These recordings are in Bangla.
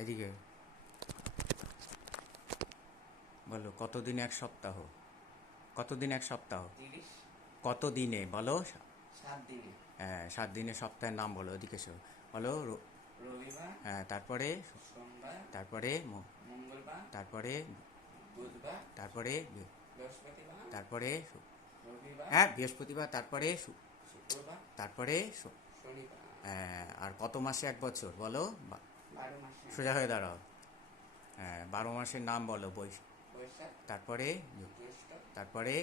এদিকে বলো, কতদিন এক সপ্তাহ? কতদিন এক সপ্তাহ? 30। কত দিনে বলো? 7 দিনে। হ্যাঁ, 7 দিনের সপ্তাহের নাম বলো, এদিকে এসো। বলো রবিবার, হ্যাঁ, তারপরে সোমবার, তারপরে মঙ্গলবার, তারপরে বুধবার, তারপরে বৃহস্পতিবার, তারপরে রবিবার, হ্যাঁ, বৃহস্পতিবার, তারপরে শুক্রবার, তারপরে শনিবার। আর কত মাসে এক বছর বলো? 12 মাসে সোজা হয়ে দাঁড়াও। হ্যাঁ, 12 মাসের নাম বলো। বৈশাখ, তারপরে জ্যৈষ্ঠ, তারপরে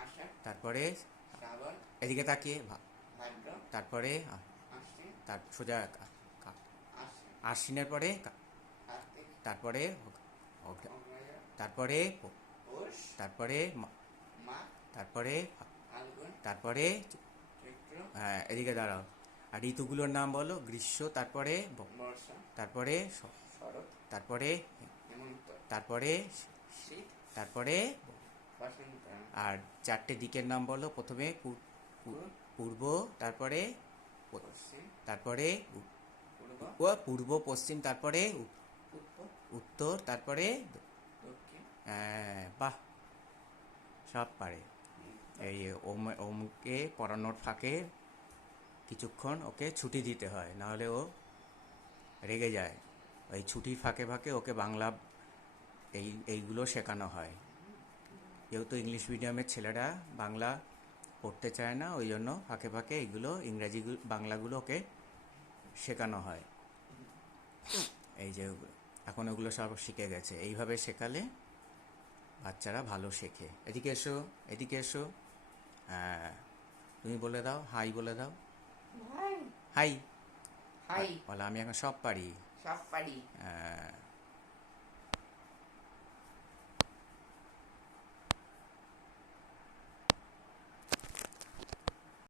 আষাঢ়, তারপরে শ্রাবণ, এদিকে তাকিয়ে ভাদ্র, তারপরে আশ্বিন, তার সোজা আশ্বিন, আশ্বিনের পরে কার্তিক, তারপরে অগ্রহায়ণ, তারপরে পৌষ, তারপরে মাঘ, তারপরে ফাল্গুন, তারপরে চৈত্র, হ্যাঁ, এদিকে দাঁড়াও। আর ঋতুগুলোর নাম বলো। গ্রীষ্ম, তারপরে বর্ষা, তারপরে শরৎ, তারপরে হেমন্ত, তারপরে শীত, তারপরে বসন্ত, আর চারটে দিকের নাম বলো। প্রথমে পূর্ব, তারপরে পশ্চিম, তারপরে পূর্ব, পূর্ব, পশ্চিম, তারপরে উত্তর, উত্তর, তারপরে দক্ষিণ, বাহ, সব পারে। এই ওমকে পড়ানোর ফাঁকে কিছুক্ষণ ওকে ছুটি দিতে হয়, নাহলে ও রেগে যায়। ওই ছুটির ফাঁকে ফাঁকে ওকে বাংলা এইগুলো শেখানো হয়। যেহেতু ইংলিশ মিডিয়ামের ছেলেরা বাংলা পড়তে চায় না, ওই জন্য ফাঁকে ফাঁকে এইগুলো ইংরাজি বাংলাগুলো ওকে শেখানো হয়। এই যে এখন ওগুলো সব শিখে গেছে। এইভাবে শেখালে বাচ্চারা ভালো শেখে। এদিকে এসো, এদিকে এসো। হ্যাঁ, তুমি বলে দাও, হাই বলে দাও। ভাই, হাই হাই, বলো, আমি এখন সব পারি। সব পারি।